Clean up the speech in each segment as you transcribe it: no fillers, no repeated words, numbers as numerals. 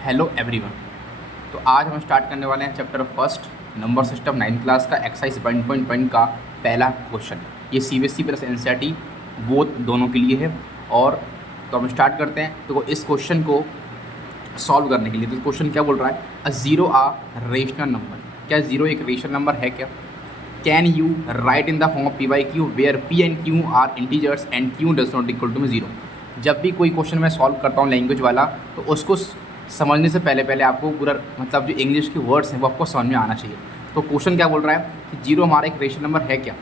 Hello everyone. तो आज हम स्टार्ट करने वाले हैं chapter first number system 9th class का एक्सरसाइज 1.1 का पहला क्वेश्चन। ये CBSE प्लस NCERT वो दोनों के लिए है। और तो हम स्टार्ट करते हैं। तो इस क्वेश्चन को सॉल्व करने के लिए तो क्वेश्चन क्या बोल रहा है, a zero a rational number. क्या जीरो एक रेशनल नंबर है क्या? Can you write in the form of p by q where p and q are integers and q does not equal to में zero. जब भी कोई question मैं solve करता हूँ लैंग्वेज वाला, तो उसको समझने से पहले आपको पूरा मतलब जो इंग्लिश के वर्ड्स हैं वो आपको समझ में आना चाहिए। तो क्वेश्चन क्या बोल रहा है कि जीरो हमारा एक रेशनल नंबर है क्या?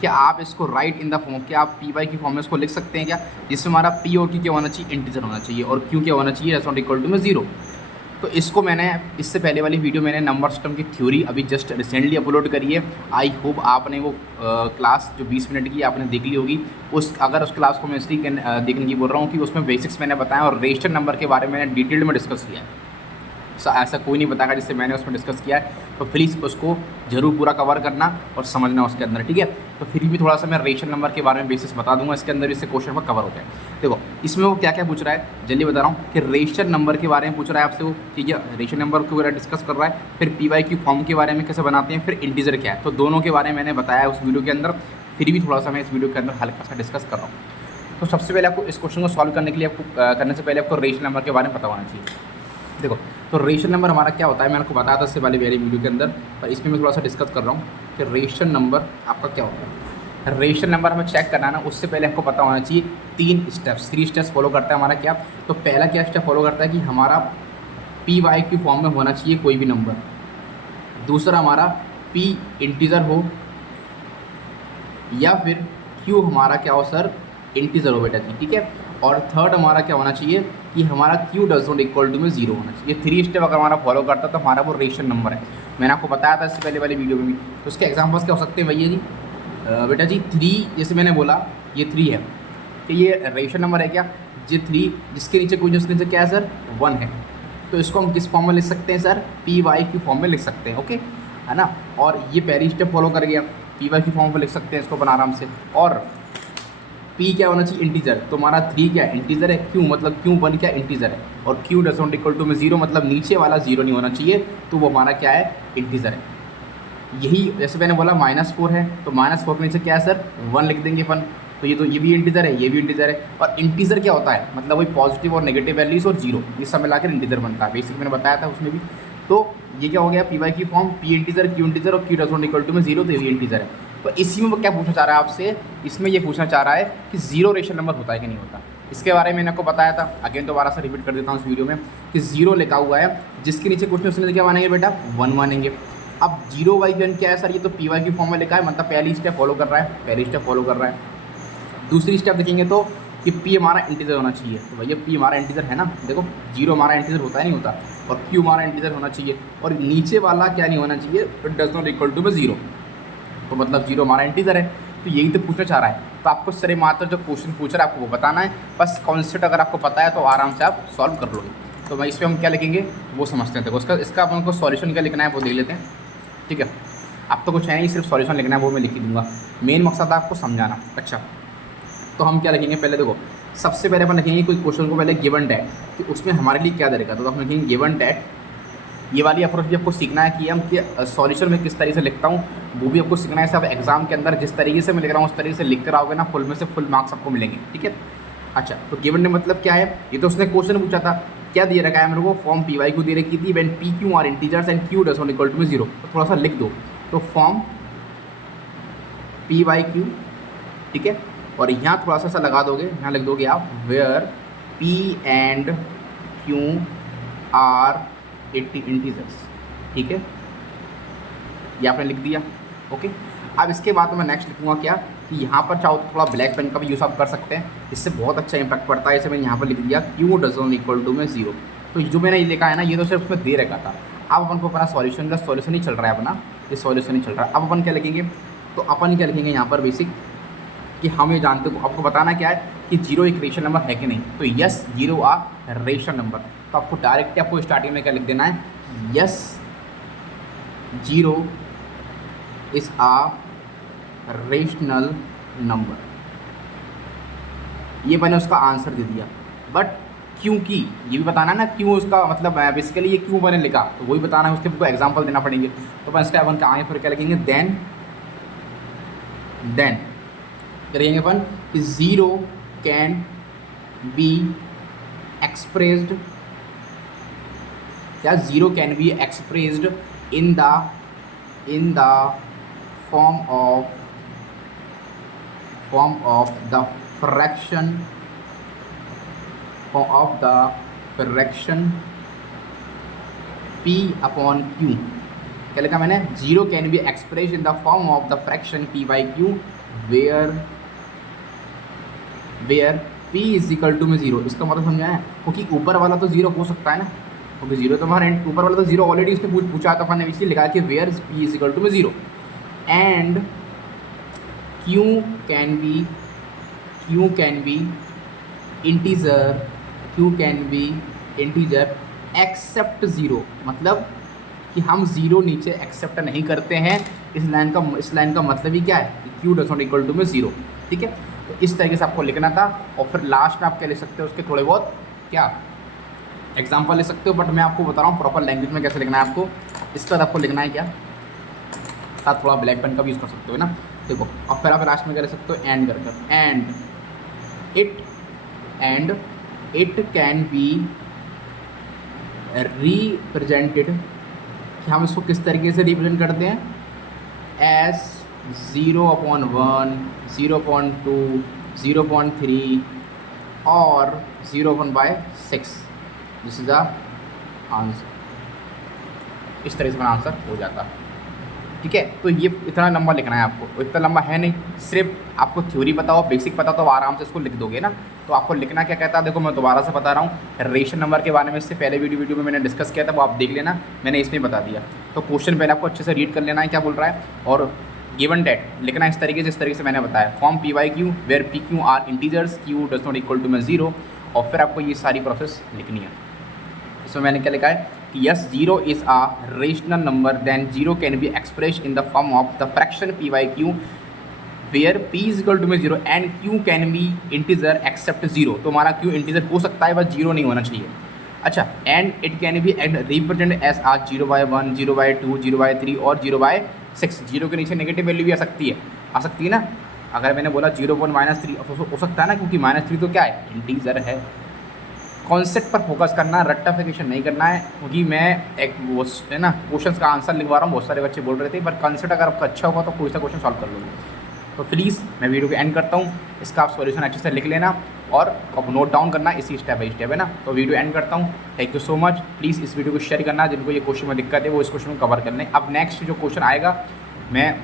क्या आप इसको राइट इन द फॉर्म, क्या आप पी बाई की फॉर्म में इसको लिख सकते हैं क्या, जिसमें हमारा पी और क्यू क्या होना चाहिए, इंटीजर होना चाहिए, और क्यू क्या होना चाहिए, डज नॉट इक्वल टू में जीरो। तो इसको मैंने इससे पहले वाली वीडियो मैंने नंबर सिस्टम की थ्योरी अभी जस्ट रिसेंटली अपलोड करी है। आई होप आपने वो क्लास जो 20 मिनट की आपने देख ली होगी। अगर उस क्लास को मैं इसलिए देखने की बोल रहा हूँ कि उसमें बेसिक्स मैंने बताया और रेशनल नंबर के बारे में मैंने डिटेल में डिस्कस किया है। ऐसा कोई नहीं बताएगा जिससे मैंने उसमें डिस्कस किया है। तो प्लीज़ उसको जरूर पूरा कवर करना और समझना उसके अंदर, ठीक है। तो फिर भी थोड़ा सा मैं रेशनल नंबर के बारे में बेसिस बता दूंगा इसके अंदर, इससे क्वेश्चन पर कवर हो जाए। देखो इसमें वो क्या क्या पूछ रहा है जल्दी बता रहा हूँ कि रेशनल नंबर के बारे में पूछ रहा है आपसे वो, ठीक है। रेशनल नंबर के बारे में डिस्कस कर रहा है, फिर पी वाई की फॉर्म के बारे में कैसे बनाते हैं, फिर इंटीजर क्या है। तो दोनों के बारे में मैंने बताया उस वीडियो के अंदर, फिर भी थोड़ा सा मैं इस वीडियो के अंदर हल्का सा डिस्कस कर रहा हूँ। तो सबसे पहले आपको इस क्वेश्चन को सॉल्व करने के लिए करने से पहले आपको रेशनल नंबर के बारे में पता होना चाहिए। देखो तो रेशनल नंबर हमारा क्या होता है, मैंने आपको बताया था इससे पहले मेरी वीडियो के अंदर, पर इसमें मैं थोड़ा सा डिस्कस कर रहा हूँ कि रेशनल नंबर आपका क्या होता है। रेशनल नंबर हमें चेक करना है ना, उससे पहले आपको पता होना चाहिए थ्री स्टेप्स फॉलो करता है हमारा। क्या तो पहला क्या स्टेप फॉलो करता है कि हमारा पी वाई की फॉर्म में होना चाहिए कोई भी नंबर। दूसरा हमारा पी इंटीजर हो या फिर क्यू हमारा क्या हो सर, इंटीजर हो बेटा जी, ठीक है। और थर्ड हमारा क्या होना चाहिए कि हमारा q does not equal to में जीरो होना चाहिए। 3 स्टेप अगर हमारा फॉलो करता है तो हमारा वो रेशनल नंबर है। मैंने आपको बताया था इससे पहले वाली वीडियो में भी। तो उसके एग्जाम्पल्स क्या हो सकते हैं भैया जी, बेटा जी 3, जैसे मैंने बोला ये 3 है कि ये रेशनल नंबर है क्या जी 3, जिसके नीचे कोई उसके नीचे क्या है सर 1 है। तो इसको हम किस फॉर्म में लिख सकते हैं सर, पी वाई की फॉर्म में लिख सकते हैं, ओके है ना। और ये पहली स्टेप फॉलो कर गया, पी वाई की फॉर्म में लिख सकते हैं इसको अपन आराम से। और पी क्या होना चाहिए, इंटीजर। तो हमारा 3 क्या है, इंटीजर है। क्यू मतलब क्यू 1 क्या इंटीजर है। और Q does not equal to में जीरो मतलब नीचे वाला जीरो नहीं होना चाहिए, तो वो हमारा क्या है, इंटीजर है। यही जैसे मैंने बोला -4 है, तो -4 के नीचे क्या है सर 1 लिख देंगे अपन। तो ये भी इंटीजर है, ये भी इंटीजर है। और इंटीजर क्या होता है, मतलब वही पॉजिटिव और नेगेटिव वैल्यूज और जीरो ये सब मिलाकर इंटीजर बनता है। बेसिक मैंने बताया था उसमें भी। तो ये क्या हो गया, पी वाई की form, P integer Q integer और Q does not equal to में जीरो, तो ये इंटीजर है। तो इसी में वो क्या पूछना चाह रहा है आपसे, इसमें ये पूछना चाह रहा है कि जीरो रेशनल नंबर होता है कि नहीं होता। इसके बारे में मैंने आपको बताया था, अगेन दोबारा से रिपीट कर देता हूँ इस वीडियो में कि जीरो लिखा हुआ है, जिसके नीचे कुछ नहीं उसने क्या मानेंगे बेटा 1 मानेंगे। अब जीरो वाई वन क्या है सर, ये तो पी वाई की फॉर्म में लिखा है, मतलब पहली स्टेप फॉलो कर रहा है, पहली स्टेप फॉलो कर रहा है। दूसरी स्टेप देखेंगे तो कि पी हमारा इंटीजर होना चाहिए। तो भैया पी हमारा इंटीजर है ना, देखो जीरो हमारा इंटीजर होता है नहीं होता, और क्यू हमारा इंटीजर होना चाहिए। और नीचे वाला क्या नहीं होना चाहिए, डज नॉट इक्वल टू में जीरो, तो मतलब जीरो हमारा इंटीजर है। तो यही तो पूछना चाह रहा है। तो आपको सर मात्र जो क्वेश्चन पूछ रहा है आपको वो बताना है, बस कॉन्सेप्ट अगर आपको पता है तो आराम से आप सॉल्व कर लोगे। तो मैं इसमें हम क्या लिखेंगे वो समझते हैं। देखो इसका अपन को सॉल्यूशन क्या लिखना है वो देख लेते हैं, ठीक है। अब तो कुछ है नहीं, सिर्फ सॉल्यूशन लिखना है, वो मैं लिख ही दूंगा। मेन मकसद है आपको समझाना। अच्छा तो हम क्या लिखेंगे, पहले देखो सबसे पहले अपन लिखेंगे कोई क्वेश्चन को पहले गिवन डेट कि उसमें हमारे लिए क्या देगा। तो हम लिखेंगे गिवन डेट। ये वाली अप्रोच भी आपको सीखना है कि हम कि सॉल्यूशन में किस तरीके से लिखता हूँ, वो भी आपको सीखना है। सब एग्जाम के अंदर जिस तरीके से मैं लिख रहा हूँ उस तरीके से लिख कर आओगे ना, फुल में से फुल मार्क्स आपको मिलेंगे, ठीक है। अच्छा तो गिवन डेट मतलब क्या है, ये तो उसने क्वेश्चन पूछा था, क्या दिए रखा है मेरे को, फॉर्म पी वाई को दे रखी थी, when p q are integers and q does not equal to में जीरो। तो थोड़ा सा लिख दो, तो फॉर्म पी वाई क्यू, ठीक है। और यहाँ थोड़ा सा लगा दोगे, यहाँ लिख दोगे आप where p and q are integers, ठीक है। ये आपने लिख दिया, ओके। अब इसके बाद मैं नेक्स्ट लिखूँगा क्या कि यहाँ पर चाहो तो थोड़ा ब्लैक पेन का भी यूज़ आप कर सकते हैं, इससे बहुत अच्छा इंपैक्ट पड़ता है। इसे मैंने यहाँ पर लिख दिया q does not equal to में जीरो। तो जो मैंने ये लिखा है ना, ये तो सिर्फ उसमें दे रखा था। अब अपन को अपना सॉल्यूशन ही चल रहा है अपना, ये सॉल्यूशन ही चल रहा है। अब अपन क्या लिखेंगे, तो अपन क्या लिखेंगे यहाँ पर बेसिक कि हम ये जानते हो, आपको बताना क्या है कि जीरो एक रेशनल नंबर है कि नहीं। तो yes zero a rational number. तो आपको डायरेक्ट आपको स्टार्टिंग में क्या लिख देना है, yes zero is a rational number. ये मैंने उसका आंसर दे दिया। बट क्योंकि ये भी बताना है ना क्यों उसका मतलब बेसिकली ये क्यों मैंने लिखा, तो वही बताना है, उसके को एग्जाम्पल देना पड़ेंगे। तो अपन इसका अपन आगे फिर क्या लिखेंगे, देन करेंगे अपन कि ज़ीरो कैन बी एक्सप्रेस्ड, क्या zero can be expressed in the form of the fraction p upon q। क्या लिखा मैंने, zero can be express in the form of the fraction p by q where p is equal to में zero. इसका मतलब समझा है, क्योंकि ऊपर वाला तो जीरो हो सकता है ना, क्योंकि जीरो तो हमारे ऊपर वाला तो जीरो ऑलरेडी उसने पूछा था, अपने इसलिए लिखा कि where p is equal to में zero and q can be integer except zero, मतलब कि हम ज़ीरो नीचे एक्सेप्ट नहीं करते हैं। इस लाइन का मतलब ही क्या है कि q does not equal to में ज़ीरो। ठीक है, तो इस तरीके से आपको लिखना था। और फिर लास्ट में आप क्या लिख सकते हो, उसके थोड़े बहुत क्या एग्जाम्पल ले सकते हो, बट मैं आपको बता रहा हूँ प्रॉपर लैंग्वेज में कैसे लिखना है आपको। इसके बाद आपको लिखना है क्या, साथ थोड़ा ब्लैक पेन का भी यूज़ कर सकते हो ना, देखो। और फिर आप लास्ट में क्या लिख सकते हो, एंड करके, and it can be represented, कि हम इसको किस तरीके से रिप्रेजेंट करते हैं, एस 0/1, 0.2, 0.3 और 0/6। This is the answer. इस तरह से मेरा आंसर हो जाता। ठीक है, तो ये इतना लंबा लिखना है आपको, इतना लंबा है नहीं, सिर्फ आपको थ्योरी पता हो, बेसिक पता तो आराम से इसको लिख दोगे ना। तो आपको लिखना क्या कहता है, देखो मैं दोबारा से बता रहा हूँ, रेशन नंबर के बारे में इससे पहले वीडियो में मैंने डिस्कस किया था, वो आप देख लेना, मैंने इसमें बता दिया। तो क्वेश्चन पहले आपको अच्छे से रीड कर लेना है क्या बोल रहा है, और गिवन डेट लिखना इस तरीके से, जिस तरीके से मैंने बताया, form p by Q where p q are integers, q does not equal to में ज़ीरो, और फिर आपको ये सारी प्रोसेस लिखनी है। इसमें मैंने क्या लिखा है कि yes zero is a rational number, then zero can be express in the form of the fraction P by Q where p is equal to में zero and q can be integer except zero. तो हमारा q integer हो सकता है, बस zero नहीं होना चाहिए। अच्छा, and it can be represent as are 0/1, 0/2, 0/3 और 0/6। जीरो के नीचे नेगेटिव वैल्यू भी आ सकती है ना। अगर मैंने बोला 0.-3 हो सकता है ना, क्योंकि -3 तो क्या है, इंटीजर है। कॉन्सेप्ट पर फोकस करना, रट्टाफिकेशन नहीं करना है, क्योंकि मैं एक वो है ना क्वेश्चन का आंसर लिखवा रहा हूँ, बहुत सारे बच्चे बोल रहे थे, पर कॉन्सेप्ट अगर आपका अच्छा होगा तो कोई सा क्वेश्चन सॉल्व कर लोगे। तो प्लीज़ मैं वीडियो को एंड करता हूँ, इसका आप सॉल्यूशन अच्छे से लिख लेना और अब नोट डाउन करना इसी स्टेप बाई स्टेप, है ना। तो वीडियो एंड करता हूँ, thank you so much. Please इस वीडियो को शेयर करना, जिनको ये क्वेश्चन में दिक्कत है वो इस क्वेश्चन को कवर कर लें। अब नेक्स्ट जो क्वेश्चन आएगा, मैं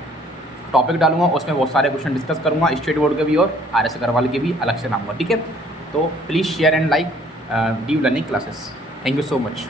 टॉपिक डालूंगा, उसमें बहुत सारे क्वेश्चन डिस्कस करूँगा, स्टेट बोर्ड के भी और RS अग्रवाल के भी अलग से लाऊंगा। ठीक है, तो please share and like deep learning classes. Thank you so much.